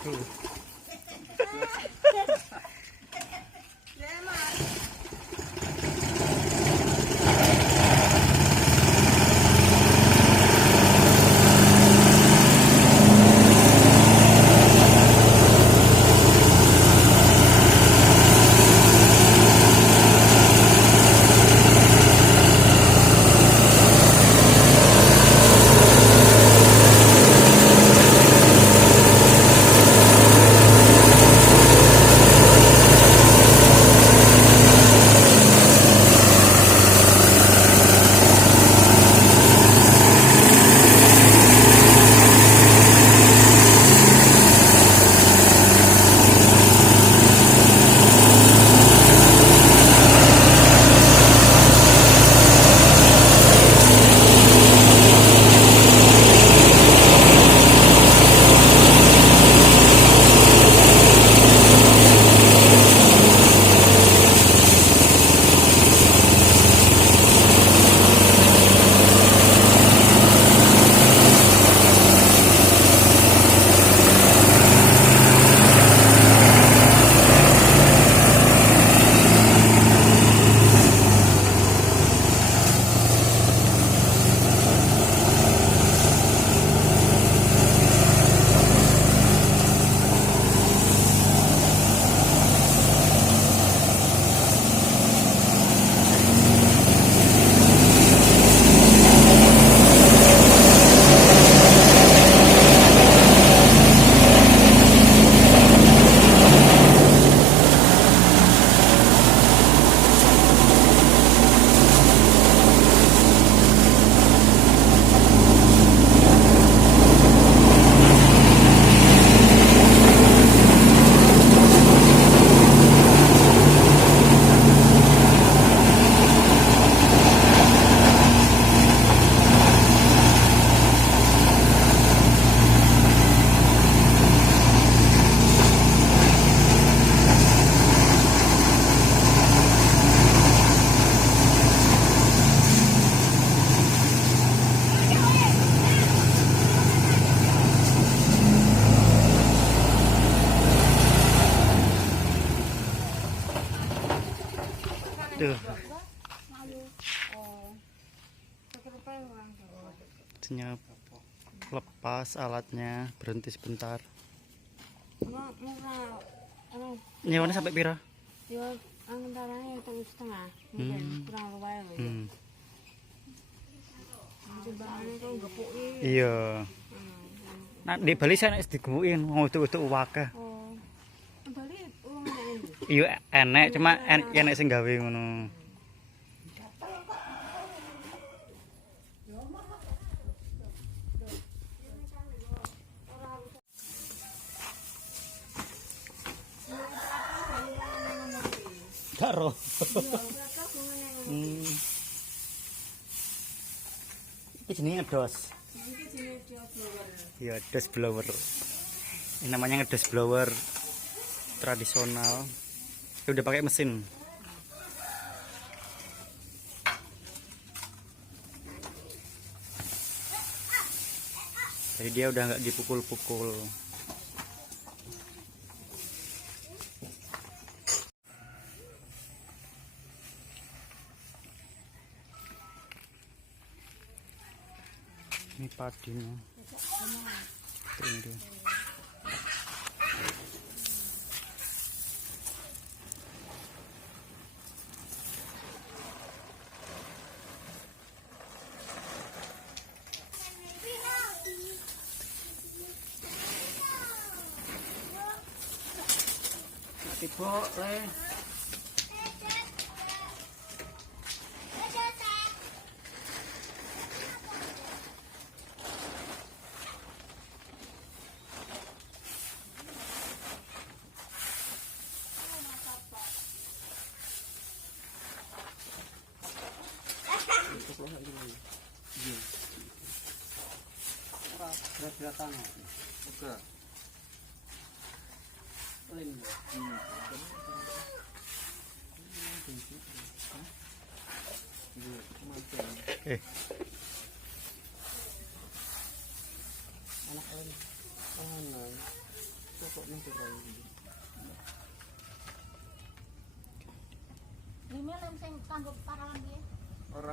Tuh. Senyap. Lepas alatnya, berhenti sebentar. Nyewanya sampai pira? Ya, antaranya 1,5 mungkin kurang lumayan. Iya. Nah, di Bali saya nek digemukin ngutuk-utuk wakeh. Oh. Bali wong enek. Iya enek, cuma enek sing gawe ngono. Karo. Iki jenenge ngedos. Iya, ngedos blower. Ini namanya ngedos blower tradisional. Dia udah pakai mesin. Jadi dia udah nggak dipukul-pukul. Ini padinya. Ini. Tiba le. Berat-beratan. Oke. Anak lain. Lima lem sing kanggo parawan piye? Ora.